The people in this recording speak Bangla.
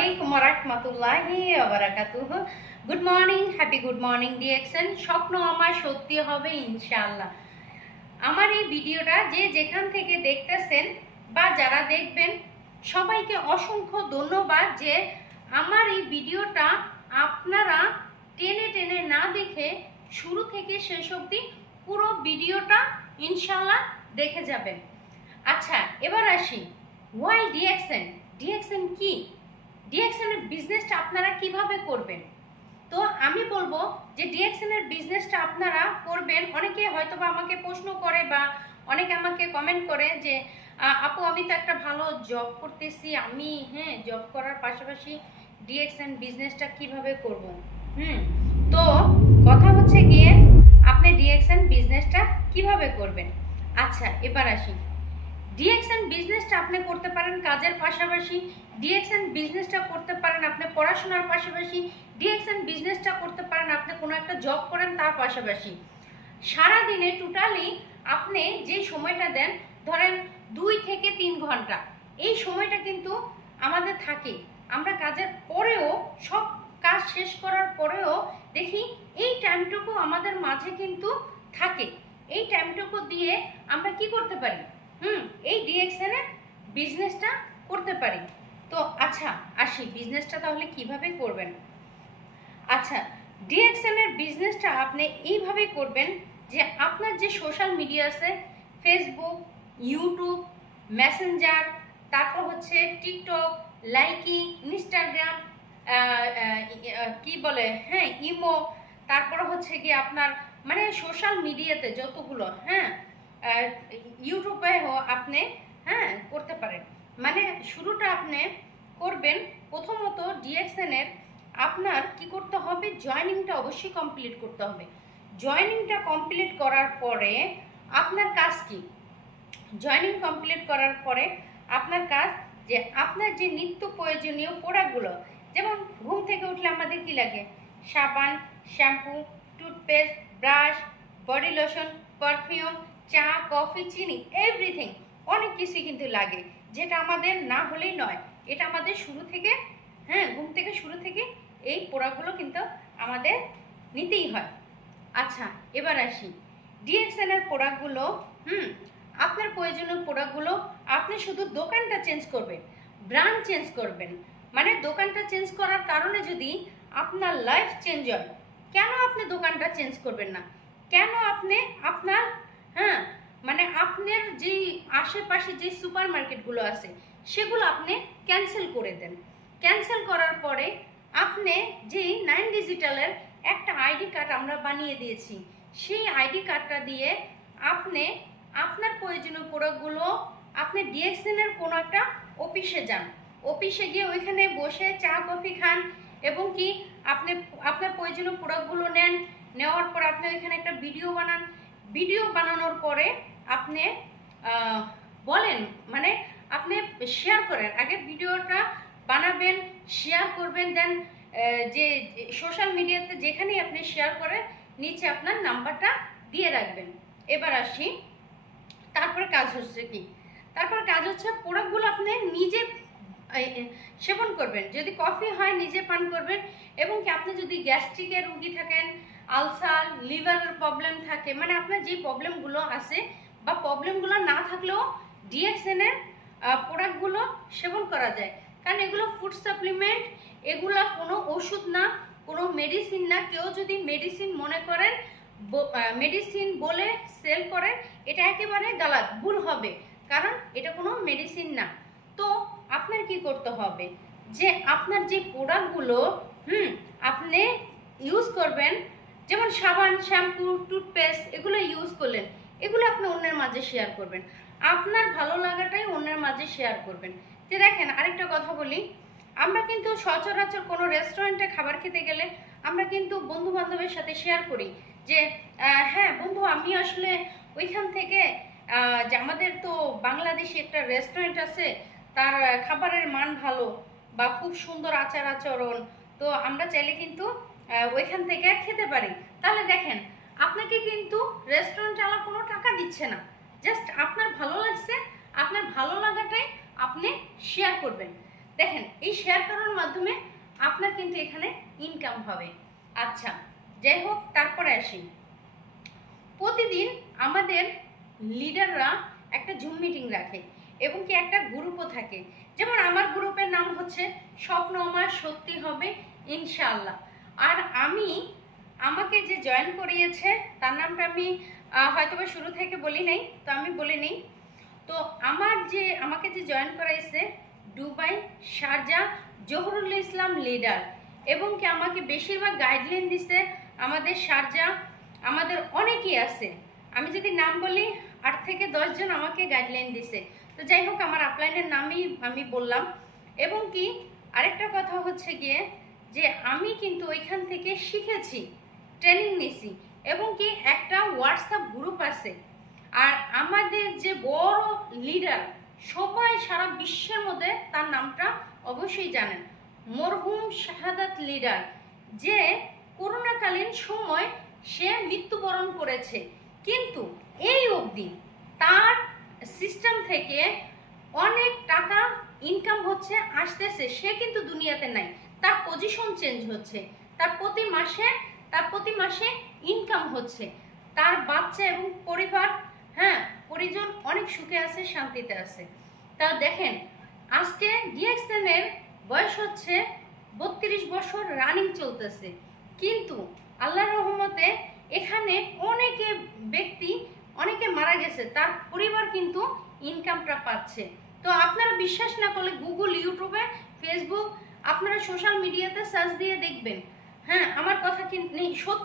আলাইকুম রহমতুল্লাহি বারাকাতুহু good morning happy good morning DXN স্বপ্ন আমার সত্যি হবে ইনশাল্লাহ আমার এই ভিডিওটা যে যেখান থেকে দেখতেছেন বা যারা দেখবেন, সবাইকে অসংখ্য ধন্যবাদ যে আমার এই ভিডিওটা আপনারা টেনে টেনে না দেখে শুরু থেকে শেষ অবধি পুরো ভিডিওটা ইনশাল্লাহ দেখে যাবেন। আচ্ছা এবার আসি। ওয়াই ডিএক্সএন ডিএক্সএন কি? ডিএক্সএন এর বিজনেসটা আপনারা কীভাবে করবেন? তো আমি বলব যে ডিএক্সএন এর বিজনেসটা আপনারা করবেন। অনেকে হয়তো বা আমাকে প্রশ্ন করে বা অনেকে আমাকে কমেন্ট করে যে আপু, আমি তো একটা ভালো জব করতেছি। আমি হ্যাঁ জব করার পাশাপাশি ডিএক্সএন বিজনেসটা কীভাবে করব? হুম, তো কথা হচ্ছে গিয়ে আপনি ডিএক্সএন বিজনেসটা কীভাবে করবেন? আচ্ছা এবার আসি। ডিএক্সএন বিজনেসটা আপনি করতে পারেন কাজের পাশাপাশি ডিএক্সএন বিজনেসটা করতে পারেন আপনি পড়াশোনার পাশাপাশি ডিএক্সএন বিজনেসটা করতে পারেন আপনি কোনো একটা জব করেন তার পাশাপাশি। সারা দিনে টোটালি আপনি যে সময়টা দেন, ধরেন দুই থেকে তিন ঘণ্টা, এই সময়টা কিন্তু আমাদের থাকে। আমরা কাজের পরেও, সব কাজ শেষ করার পরেও দেখি এই টাইমটুকু আমাদের মাঝে কিন্তু থাকে। এই টাইমটুকু দিয়ে আমরা কি করতে পারি? হুম, এই ডিএক্সএন এর বিজনেসটা করতে পারি। তো আচ্ছা আসি বিজনেসটা তাহলে কীভাবে করবেন? আচ্ছা ডিএক্সএন এর বিজনেসটা আপনি এইভাবে করবেন যে আপনার যে সোশ্যাল মিডিয়া আছে ফেসবুক ইউটিউব মেসেঞ্জার তারপর হচ্ছে টিকটক লাইকি ইনস্টাগ্রাম কি বলে হ্যাঁ ইমো তারপর হচ্ছে কি আপনার মানে সোশ্যাল মিডিয়াতে যতগুলো হ্যাঁ আহ, ইউটিউবে আপনি হ্যাঁ করতে পারেন। মানে শুরুটা আপনি করবেন। প্রথমত ডিএক্সএন এর আপনার কি করতে হবে? জয়েনিংটা অবশ্যই কমপ্লিট করতে হবে। জয়েনিংটা কমপ্লিট করার পরে আপনার কাজ কি? জয়েনিং কমপ্লিট করার পরে আপনার কাজ যে আপনার যে নিত্য প্রয়োজনীয় প্রোডাক্টগুলো যেমন ঘুম থেকে উঠলে আমাদের কি লাগে? সাবান shampoo toothpaste brush body lotion perfume চা, কফি, চিনি এভরিথিং অনেক কিছুই কিন্তু লাগে। যেটা আমাদের না হলেই নয়। এটা আমাদের শুরু থেকে হ্যাঁ ঘুম থেকে শুরু থেকে এই পোড়াগুলো কিন্তু আমাদের নিতেই হয়। আচ্ছা এবার আসি। ডিএক্সএল এর প্রোডাক্টগুলো হুম, আপনার প্রয়োজনীয় প্রোডাক্টগুলো আপনি শুধু দোকানটা চেঞ্জ করবেন ব্র্যান্ড চেঞ্জ করবেন। মানে দোকানটা চেঞ্জ করার কারণে যদি আপনার লাইফ চেঞ্জ হয়, কেন আপনি দোকানটা চেঞ্জ করবেন না? কেন আপনি আপনার হ্যাঁ মানে আপনার যে আশেপাশে যে সুপার মার্কেটগুলো আছে, সেগুলো আপনি ক্যান্সেল করে দেন। ক্যান্সেল করার পরে আপনি যে নাইন ডিজিটালের একটা আইডি কার্ড আমরা বানিয়ে দিয়েছি, সেই আইডি কার্ডটা দিয়ে আপনি আপনার প্রয়োজনীয় প্রোডাক্টগুলো, আপনি ডিএক্সএনের কোনো একটা অফিসে যান। অফিসে গিয়ে ওইখানে বসে চা, কফি খান এবং কি আপনি, আপনার প্রয়োজনীয় প্রোডাক্টগুলো নেন, নেওয়ার পর আপনি ওইখানে একটা ভিডিও বানান। ভিডিও বানানোর পরে আপনি বলেন মানে আপনি শেয়ার করেন। আগে ভিডিওটা বানাবেন শেয়ার করবেন দেন যে সোশ্যাল মিডিয়াতে যেখানেই আপনি শেয়ার করেন, নিচে আপনার নাম্বারটা দিয়ে রাখবেন। এবার আসি। তারপরে কাজ হচ্ছে কি? তারপর কাজ হচ্ছে প্রোডাক্টগুলো আপনি নিজে সেবন করবেন। যদি কফি হয়, নিজে পান করবেন। এবং কি আপনি যদি গ্যাস্ট্রিকের রুগী থাকেন আলসার লিভারের প্রবলেম থাকে মানে আপনার যে প্রবলেমগুলো আছে বা প্রবলেমগুলো না থাকলেও ডিএক্সএন এর প্রোডাক্টগুলো সেবন করা যায়। কারণ এগুলো ফুড সাপ্লিমেন্ট এগুলো কোনো ওষুধ না, কোনো মেডিসিন না, কেউ যদি মেডিসিন মনে করেন মেডিসিন বলে সেল করেন, এটা একেবারে গালাত, ভুল হবে। কারণ এটা কোনো মেডিসিন না। তো আপনার কি করতে হবে? যে আপনার যে প্রোডাক্টগুলো হুম, আপনি ইউজ করবেন যেমন সাবান, শ্যাম্পু, টুথপেস্ট, এগুলো ইউজ করলেন। এগুলো আপনি অন্যের মাঝে শেয়ার করবেন। আপনার ভালো লাগাটাই অন্যের মাঝে শেয়ার করবেন। যে দেখেন, আরেকটা কথা বলি। আমরা কিন্তু সচরাচর কোনো রেস্টুরেন্টে খাবার খেতে গেলে আমরা কিন্তু বন্ধু বান্ধবের সাথে শেয়ার করি যে হ্যাঁ বন্ধু, আমি আসলে ওইখান থেকে যে আমাদের তো বাংলাদেশে একটা রেস্টুরেন্ট আছে, তার খাবারের মান ভালো বা খুব সুন্দর আচার আচরণ, তো আমরা চাইলে কিন্তু ওইখান থেকে খেতে পারি। তাহলে দেখেন, আপনাকে কিন্তু রেস্টুরেন্ট চালা কোনো টাকা দিচ্ছে না। জাস্ট আপনার ভালো লাগছে, আপনার ভালো লাগাটাই আপনি শেয়ার করবেন। দেখেন, এই শেয়ার করার মাধ্যমে আপনার কিন্তু এখানে ইনকাম হবে। আচ্ছা যাই হোক, তারপরে আসি। প্রতিদিন আমাদের লিডাররা একটা জুম মিটিং রাখে এবং কি একটা গ্রুপও থাকে। যেমন আমার গ্রুপের নাম হচ্ছে স্বপ্ন আমার সত্যি হবে, ইনশাআল্লাহ। আর আমি আমাকে যে জয়েন করিয়েছে, তার নামটা আমি হয়তোবা শুরু থেকে বলি নাই, তো আমি বলে নেই। তো আমার যে, আমাকে যে জয়েন করাইছে Dubai Sharjah Zahurul Islam leader এবং কি আমাকে বেশিরভাগ গাইডলাইন দিছে আমাদের শারজা, আমাদের অনেকেই আছে। আমি যদি নাম বলি, আট থেকে দশজন আমাকে গাইডলাইন দিছে। তো যাই হোক, আমার আপলাইনের নামই আমি বললাম। এবং কি, আরেকটা কথা হচ্ছে গিয়ে যে আমি কিন্তু ওইখান থেকে শিখেছি ট্রেনিং নিছি এবং কি একটা হোয়াটসঅ্যাপ গ্রুপ আছে। আর আমাদের যে বড় লিডার সবাই সারা বিশ্বের মধ্যে তার নামটা অবশ্যই জানেন। মরহুম শাহাদাত লিডার যে করোনাকালীন সময় সে মৃত্যুবরণ করেছে। কিন্তু এই অবধি তার সিস্টেম থেকে অনেক টাকা ইনকাম হচ্ছে, আসতেছে, সে কিন্তু দুনিয়াতে নাই। তার পজিশন চেঞ্জ হচ্ছে। তার প্রতি মাসে, তার প্রতি মাসে ইনকাম হচ্ছে। তার বাচ্চা এবং পরিবার হ্যাঁ পরিজন অনেক সুখে আছে, শান্তিতে আছে। তা দেখেন, আজকে ডিএক্সএনের বয়স হচ্ছে বত্রিশ বছর রানিং চলতেছে। কিন্তু আল্লাহ রহমতে এখানে অনেকে ব্যক্তি, অনেকে মারা গেছে, তার পরিবার কিন্তু ইনকামটা পাচ্ছে। তো আপনারা বিশ্বাস না করলে গুগল ইউটিউবে ফেসবুক আপনারা সোশ্যাল মিডিয়াতে সার্চ দিয়ে দেখবেন। হ্যাঁ আমার কথা কিন্তু সত্যি